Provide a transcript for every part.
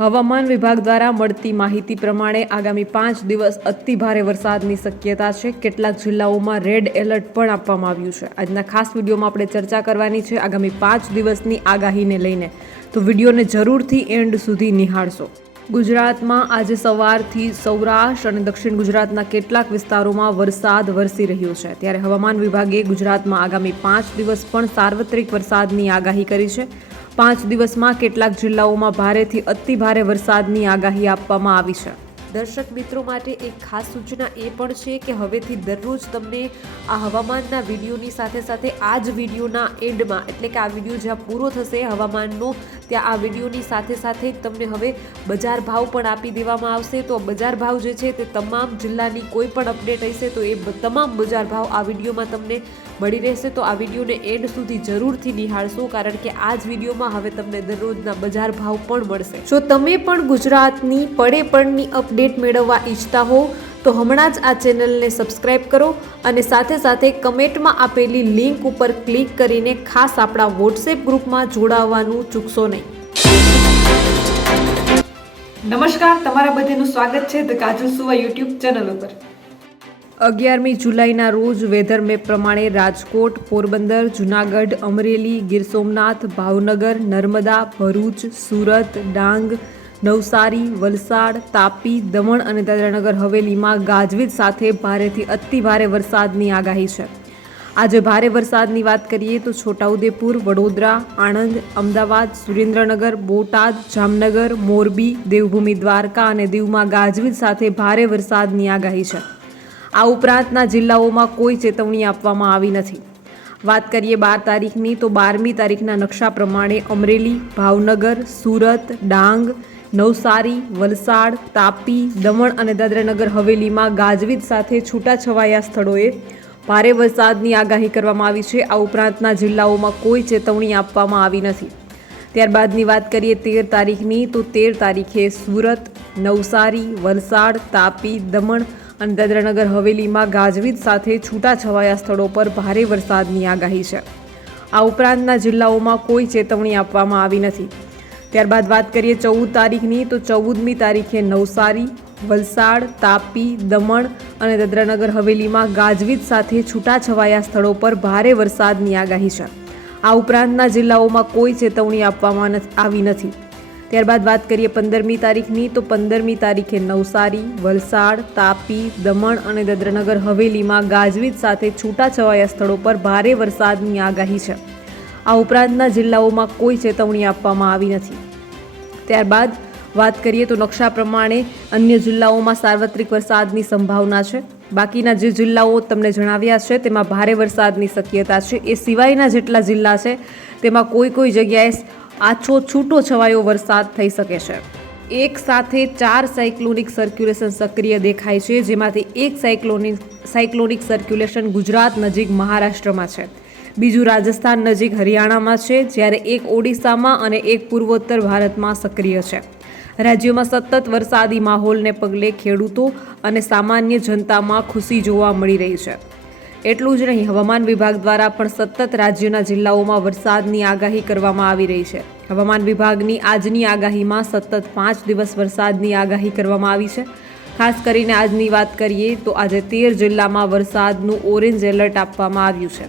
હવામાન વિભાગ દ્વારા મળતી માહિતી પ્રમાણે આગામી પાંચ દિવસ અતિ ભારે વરસાદની શક્યતા છે. કેટલાક જિલ્લાઓમાં રેડ એલર્ટ પણ આપવામાં આવ્યું છે. આજના ખાસ વિડીયોમાં આપણે ચર્ચા કરવાની છે આગામી પાંચ દિવસની આગાહીને લઈને. તો વિડીયોને જરૂરથી એન્ડ સુધી નિહાળશો. ગુજરાતમાં આજે સવારથી સૌરાષ્ટ્ર અને દક્ષિણ ગુજરાતના કેટલાક વિસ્તારોમાં વરસાદ વરસી રહ્યો છે. ત્યારે હવામાન વિભાગે ગુજરાતમાં આગામી પાંચ દિવસ પણ સાર્વત્રિક વરસાદની આગાહી કરી છે. પાંચ દિવસમાં કેટલાક જિલ્લાઓમાં ભારેથી અતિ ભારે વરસાદની આગાહી આપવામાં આવી છે. દર્શક મિત્રો માટે એક ખાસ સૂચના એ પણ છે કે હવેથી દરરોજ તમને આ હવામાનના વિડીયોની સાથે સાથે આ જ વિડીયોના એન્ડમાં, એટલે કે આ વીડિયો જ્યાં પૂરો થશે, હવામાનનો ત્યાં આ વિડીયોની સાથે સાથે જ તમને હવે બજાર ભાવ પણ આપી દેવામાં આવશે. તો બજાર ભાવ જે છે તે તમામ જિલ્લાની કોઈ પણ અપડેટ હશે તો એ તમામ બજાર ભાવ આ વિડીયોમાં તમને મળી રહેશે. તો આ વિડીયોને એન્ડ સુધી જરૂરથી નિહાળશો કારણ કે આ જ વિડીયોમાં હવે તમને દરરોજના બજાર ભાવ પણ મળશે. જો તમે પણ ગુજરાતની પડે પડની અપડેટ મેળવવા ઈચ્છતા હો તો હમણાં જ આ ચેનલને સબસ્ક્રાઇબ કરો અને સાથે સાથે કમેન્ટમાં આપેલી લિંક ઉપર ક્લિક કરીને ખાસ આપણા વોટ્સએપ ગ્રુપમાં જોડાવવાનું ચૂકશો નહીં. નમસ્કાર તમારા બધાનું સ્વાગત છે ધ કાજલ સુવા યુટ્યુબ ચેનલ ઉપર. અગિયારમી જુલાઈના રોજ વેધર મેપ પ્રમાણે રાજકોટ પોરબંદર જુનાગઢ અમરેલી ગીર સોમનાથ ભાવનગર નર્મદા ભરૂચ સુરત ડાંગ નવસારી, વલસાડ, તાપી, દમણ અને દાદરાનગર હવેલીમાં ગાજવીજ સાથે ભારેથી અતિ ભારે વરસાદની આગાહી છે. આજે ભારે વરસાદની વાત કરીએ તો છોટાઉદેપુર, વડોદરા, આણંદ, અમદાવાદ, સુરેન્દ્રનગર, બોટાદ, જામનગર, મોરબી, દેવભૂમિ દ્વારકા અને દીવમાં ગાજવીજ સાથે ભારે વરસાદની આગાહી છે. આ ઉપરાંતના જિલ્લાઓમાં કોઈ ચેતવણી આપવામાં આવી નથી. વાત કરીએ બાર તારીખની તો બારમી તારીખના નકશા પ્રમાણે અમરેલી, ભાવનગર, સુરત, ડાંગ નવસારી, વલસાડ, તાપી, દમણ અને દાદરાનગર હવેલીમાં ગાજવીજ સાથે છૂટાછવાયા સ્થળોએ ભારે વરસાદની આગાહી કરવામાં આવી છે. આ ઉપરાંતના જિલ્લાઓમાં કોઈ ચેતવણી આપવામાં આવી નથી. ત્યારબાદની વાત કરીએ તેર તારીખની, તો તેર તારીખે સુરત, નવસારી, વલસાડ, તાપી, દમણ અને દાદરાનગર હવેલીમાં ગાજવીજ સાથે છૂટાછવાયા સ્થળો પર ભારે વરસાદની આગાહી છે. આ ઉપરાંતના જિલ્લાઓમાં કોઈ ચેતવણી આપવામાં આવી નથી. ત્યારબાદ વાત કરીએ ચૌદ તારીખની, તો ચૌદમી તારીખે નવસારી, વલસાડ, તાપી, દમણ અને દાદરાનગર હવેલીમાં ગાજવીજ સાથે છૂટાછવાયા સ્થળો પર ભારે વરસાદની આગાહી છે. આ ઉપરાંતના જિલ્લાઓમાં કોઈ ચેતવણી આપવામાં આવી નથી. ત્યારબાદ વાત કરીએ પંદરમી તારીખની, તો પંદરમી તારીખે નવસારી, વલસાડ, તાપી, દમણ અને દાદરાનગર હવેલીમાં ગાજવીજ સાથે છૂટાછવાયા સ્થળો પર ભારે વરસાદની આગાહી છે. આ ઉપરાંતના જિલ્લાઓમાં કોઈ ચેતવણી આપવામાં આવી નથી. ત્યારબાદ વાત કરીએ તો નકશા પ્રમાણે અન્ય જિલ્લાઓમાં સાર્વત્રિક વરસાદની સંભાવના છે. બાકીના જે જિલ્લાઓ તમને જણાવ્યા છે, તેમાં ભારે વરસાદની શક્યતા છે. એ સિવાયના જેટલા જિલ્લા છે, તેમાં કોઈ કોઈ જગ્યાએ આછો છૂટો છવાયો વરસાદ થઈ શકે છે. એક સાથે ચાર સાયક્લોનિક સર્ક્યુલેશન સક્રિય દેખાય છે, જેમાંથી એક સાયક્લોનિક સાયક્લોનિક સર્ક્યુલેશન ગુજરાત નજીક મહારાષ્ટ્રમાં છે. બીજું રાજસ્થાન નજીક હરિયાણામાં છે, જ્યારે એક ઓડિશામાં અને એક પૂર્વોત્તર ભારતમાં સક્રિય છે. રાજ્યમાં સતત વરસાદી માહોલને પગલે ખેડૂતો અને સામાન્ય જનતામાં ખુશી જોવા મળી રહી છે. એટલું જ નહીં, હવામાન વિભાગ દ્વારા પણ સતત રાજ્યના જિલ્લાઓમાં વરસાદની આગાહી કરવામાં આવી રહી છે. હવામાન વિભાગની આજની આગાહીમાં સતત પાંચ દિવસ વરસાદની આગાહી કરવામાં આવી છે. ખાસ કરીને આજની વાત કરીએ તો આજે તેર જિલ્લામાં વરસાદનું ઓરેન્જ એલર્ટ આપવામાં આવ્યું છે.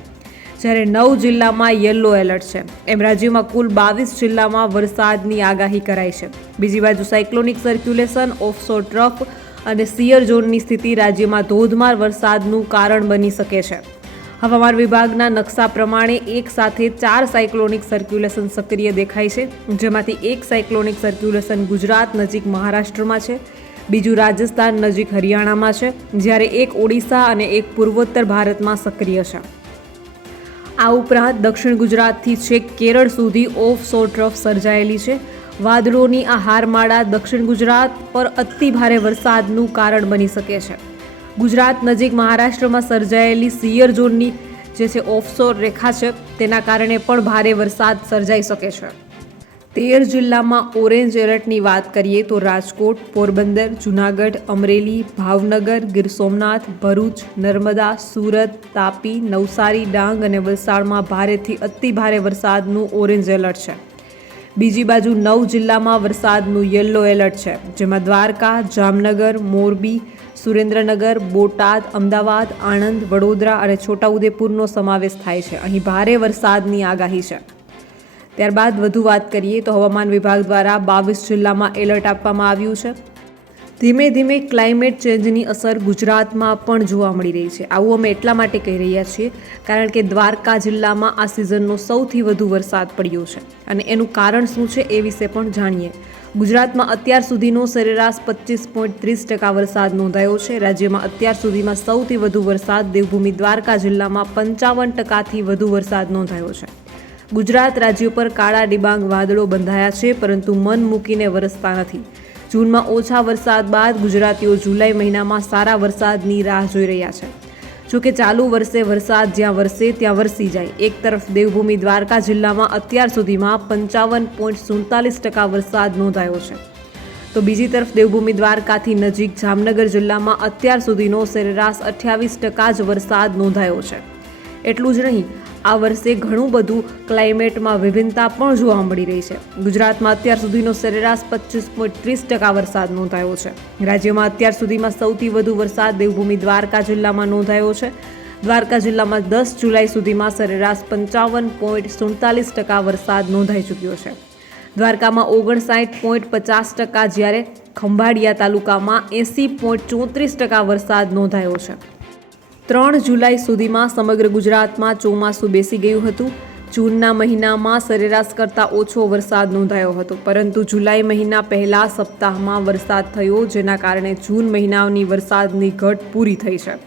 જ્યારે નવ જિલ્લામાં યલો એલર્ટ છે. એમ રાજ્યમાં કુલ બાવીસ જિલ્લામાં વરસાદની આગાહી કરાઈ છે. બીજી બાજુ સાયક્લોનિક સર્ક્યુલેશન ઓફસો ટ્રફ અને સિયર ઝોનની સ્થિતિ રાજ્યમાં ધોધમાર વરસાદનું કારણ બની શકે છે. હવામાન વિભાગના નકશા પ્રમાણે એક સાથે ચાર સાયક્લોનિક સર્ક્યુલેશન સક્રિય દેખાય છે, જેમાંથી એક સાયક્લોનિક સર્ક્યુલેશન ગુજરાત નજીક મહારાષ્ટ્રમાં છે, બીજું રાજસ્થાન નજીક હરિયાણામાં છે, જ્યારે એક ઓડિશા અને એક પૂર્વોત્તર ભારતમાં સક્રિય છે. આ ઉપરાંત દક્ષિણ ગુજરાતથી છેક કેરળ સુધી ઓફ શોર ટ્રફ સર્જાયેલી છે. વાદળોની આ હારમાળા દક્ષિણ ગુજરાત પર અતિ ભારે વરસાદનું કારણ બની શકે છે. ગુજરાત નજીક મહારાષ્ટ્રમાં સર્જાયેલી સિયર ઝોનની, જે છે ઓફશોર રેખા છે, તેના કારણે પણ ભારે વરસાદ સર્જાઈ શકે છે. તેર જિલ્લામાં ઓરેન્જ એલર્ટની વાત કરીએ તો રાજકોટ, પોરબંદર, જુનાગઢ, અમરેલી, ભાવનગર, ગીર સોમનાથ, ભરૂચ, નર્મદા, સુરત, તાપી, નવસારી, ડાંગ અને વલસાડમાં ભારેથી અતિ ભારે વરસાદનું ઓરેન્જ એલર્ટ છે. બીજી બાજુ નવ જિલ્લામાં વરસાદનું યલો એલર્ટ છે, જેમાં દ્વારકા, જામનગર, મોરબી, સુરેન્દ્રનગર, બોટાદ, અમદાવાદ, આણંદ, વડોદરા અને છોટાઉદેપુરનો સમાવેશ થાય છે. અહીં ભારે વરસાદની આગાહી છે. ત્યારબાદ વધુ વાત કરીએ તો હવામાન વિભાગ દ્વારા બાવીસ જિલ્લામાં એલર્ટ આપવામાં આવ્યું છે. ધીમે ધીમે ક્લાઇમેટ ચેન્જની અસર ગુજરાતમાં પણ જોવા મળી રહી છે. આવું અમે એટલા માટે કહી રહ્યા છીએ કારણ કે દ્વારકા જિલ્લામાં આ સિઝનનો સૌથી વધુ વરસાદ પડ્યો છે. અને એનું કારણ શું છે એ વિશે પણ જાણીએ. ગુજરાતમાં અત્યાર સુધીનો સરેરાશ પચીસ પોઈન્ટ ત્રીસ ટકા વરસાદ નોંધાયો છે. રાજ્યમાં અત્યાર સુધીમાં સૌથી વધુ વરસાદ દેવભૂમિ દ્વારકા જિલ્લામાં પંચાવન ટકાથી વધુ વરસાદ નોંધાયો છે. ગુજરાત રાજ્ય પર કાળા ડિબાંગ વાદળો બંધાયા છે, પરંતુ મન મૂકીને વરસતા નથી. જૂનમાં ઓછા વરસાદ બાદ ગુજરાતીઓ જુલાઈ મહિનામાં સારા વરસાદની રાહ જોઈ રહ્યા છે. જોકે ચાલુ વર્ષે વરસાદ જ્યાં વરસે ત્યાં વરસી જાય. એક તરફ દેવભૂમિ દ્વારકા જિલ્લામાં અત્યાર સુધીમાં પંચાવન પોઈન્ટ સુડતાલીસ ટકા વરસાદ નોંધાયો છે. તો બીજી તરફ દેવભૂમિ દ્વારકાથી નજીક જામનગર જિલ્લામાં અત્યાર સુધીનો સરેરાશ અઠ્યાવીસ ટકા જ વરસાદ નોંધાયો છે. એટલું જ નહીં, આ વર્ષે ઘણું બધું ક્લાઇમેટમાં વિભિન્નતા પણ જોવા મળી રહી છે. ગુજરાતમાં અત્યાર સુધીનો સરેરાશ પચીસ પોઈન્ટ ત્રીસ ટકા વરસાદ નોંધાયો છે. રાજ્યમાં અત્યાર સુધીમાં સૌથી વધુ વરસાદ દેવભૂમિ દ્વારકા જિલ્લામાં નોંધાયો છે. દ્વારકા જિલ્લામાં દસ જુલાઈ સુધીમાં સરેરાશ પંચાવન પોઈન્ટ સુડતાલીસ ટકા વરસાદ નોંધાઈ ચૂક્યો છે. દ્વારકામાં ઓગણસાઠ પોઈન્ટ પચાસ ટકા જ્યારે ખંભાળિયા તાલુકામાં એંસી પોઈન્ટ ચોત્રીસ ટકા વરસાદ નોંધાયો છે. ત્રણ જુલાઈ સુધીમાં સમગ્ર ગુજરાતમાં ચોમાસું બેસી ગયું હતું. જૂનના મહિનામાં સરેરાશ કરતાં ઓછો વરસાદ નોંધાયો હતો. પરંતુ જુલાઈ મહિના પહેલા સપ્તાહમાં વરસાદ થયો, જેના કારણે જૂન મહિનાની વરસાદની ઘટ પૂરી થઈ છે.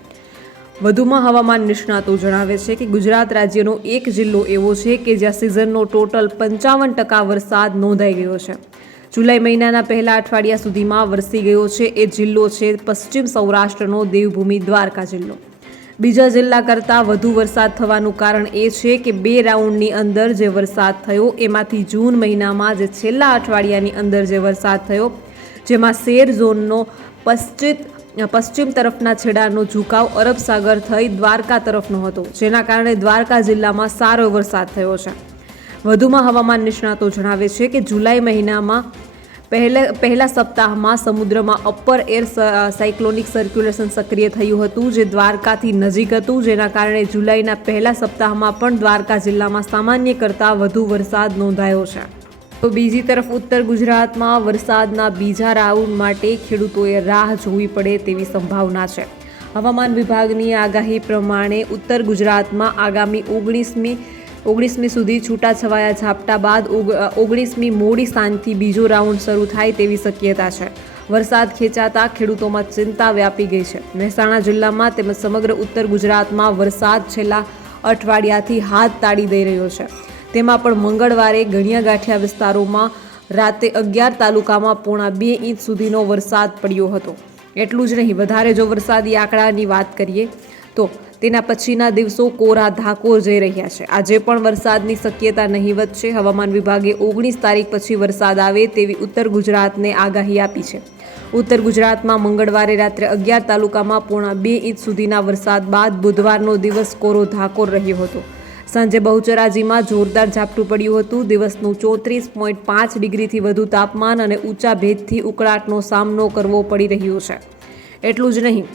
વધુમાં હવામાન નિષ્ણાતો જણાવે છે કે ગુજરાત રાજ્યનો એક જિલ્લો એવો છે કે જ્યાં સિઝનનો ટોટલ પંચાવન ટકા વરસાદ નોંધાઈ ગયો છે. જુલાઈ મહિનાના પહેલા અઠવાડિયા સુધીમાં વરસી ગયો છે એ જિલ્લો છે પશ્ચિમ સૌરાષ્ટ્રનો દેવભૂમિ દ્વારકા જિલ્લો. બીજા જિલ્લા કરતાં વધુ વરસાદ થવાનું કારણ એ છે કે બે રાઉન્ડની અંદર જે વરસાદ થયો, એમાંથી જૂન મહિનામાં જે છેલ્લા અઠવાડિયાની અંદર જે વરસાદ થયો, જેમાં શેર ઝોનનો પશ્ચિત, પશ્ચિમ તરફના છેડાનો ઝુકાવ અરબ સાગર થઈ દ્વારકા તરફનો હતો, જેના કારણે દ્વારકા જિલ્લામાં સારો વરસાદ થયો છે. વધુમાં હવામાન નિષ્ણાતો જણાવે છે કે જુલાઈ મહિનામાં પહેલા પહેલા સપ્તાહમાં સમુદ્રમાં અપર એર સાયક્લોનિક સર્ક્યુલેશન સક્રિય થયું હતું, જે દ્વારકાથી નજીક હતું. જેના કારણે જુલાઈના પહેલા સપ્તાહમાં પણ દ્વારકા જિલ્લામાં સામાન્ય કરતાં વધુ વરસાદ નોંધાયો છે. તો બીજી તરફ ઉત્તર ગુજરાતમાં વરસાદના બીજા રાઉન્ડ માટે ખેડૂતોએ રાહ જોવી પડે તેવી સંભાવના છે. હવામાન વિભાગની આગાહી પ્રમાણે ઉત્તર ગુજરાતમાં આગામી ઓગણીસમી ઓગણીસમી સુધી છૂટાછવાયા ઝાપટા બાદ ઓગણીસમી મોડી સાંજથી બીજો રાઉન્ડ શરૂ થાય તેવી શક્યતા છે. વરસાદ ખેંચાતા ખેડૂતોમાં ચિંતા વ્યાપી ગઈ છે. મહેસાણા જિલ્લામાં તેમજ સમગ્ર ઉત્તર ગુજરાતમાં વરસાદ છેલ્લા અઠવાડિયાથી હાથ તાળી દઈ રહ્યો છે. તેમાં પણ મંગળવારે ગણિયાગાંઠિયા વિસ્તારોમાં રાતે અગિયાર તાલુકામાં પોણા બે ઇંચ સુધીનો વરસાદ પડ્યો હતો. એટલું જ નહીં, વધારે જો વરસાદી આંકડાની વાત કરીએ તો તેના પછીના દિવસો કોરા ધાકોર જઈ રહ્યા છે. આજે પણ વરસાદની શક્યતા નહીવત છે. હવામાન વિભાગે ઓગણીસ તારીખ પછી વરસાદ આવે તેવી ઉત્તર ગુજરાતને આગાહી આપી છે. ઉત્તર ગુજરાતમાં મંગળવારે રાત્રે અગિયાર તાલુકામાં પોણા બે ઇંચ સુધીના વરસાદ બાદ બુધવારનો દિવસ કોરો ધાકોર રહ્યો હતો. સાંજે બહુચરાજીમાં જોરદાર ઝાપટું પડ્યું હતું. દિવસનું ચોત્રીસ પોઈન્ટ પાંચ ડિગ્રીથી વધુ તાપમાન અને ઊંચા ભેજથી ઉકળાટનો સામનો કરવો પડી રહ્યો છે. એટલું જ નહીં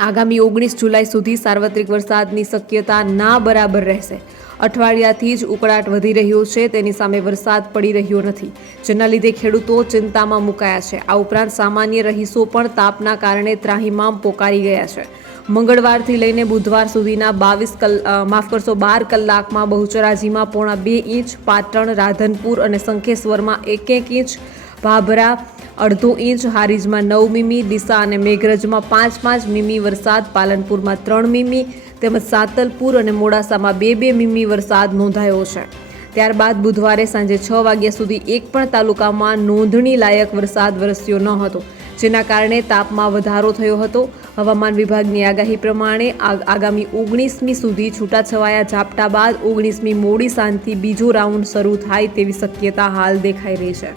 આગામી ઓગણીસ જુલાઈ સુધી સાર્વત્રિક વરસાદની શક્યતા ના બરાબર રહેશે. અઠવાડિયાથી જ ઉકળાટ વધી રહ્યો છે, તેની સામે વરસાદ પડી રહ્યો નથી. જેના લીધે ખેડૂતો ચિંતામાં મુકાયા છે. આ ઉપરાંત સામાન્ય રહીશો પણ તાપના કારણે ત્રાહિમામ પોકારી ગયા છે. મંગળવારથી લઈને બુધવાર સુધીના બાવીસ કલ માફ કરશો, બાર કલાકમાં બહુચરાજીમાં પોણા બે ઇંચ, પાટણ, રાધનપુર અને શંખેશ્વરમાં એક એક ઇંચ, ભાભરા અડધો ઇંચ હારીજમાં નવ મીમી, ડીસા અને મેઘરજમાં પાંચ પાંચ મીમી વરસાદ, પાલનપુરમાં ત્રણ મીમી, તેમજ સાતલપુર અને મોડાસામાં બે બે મીમી વરસાદ નોંધાયો છે. ત્યારબાદ બુધવારે સાંજે છ વાગ્યા સુધી એક પણ તાલુકામાં નોંધણી લાયક વરસાદ વરસ્યો ન હતો, જેના કારણે તાપમાં વધારો થયો હતો. હવામાન વિભાગની આગાહી પ્રમાણે આગામી ઓગણીસમી સુધી છૂટાછવાયા ઝાપટા બાદ ઓગણીસમી મોડી સાંજથી બીજો રાઉન્ડ શરૂ થાય તેવી શક્યતા હાલ દેખાઈ રહી છે.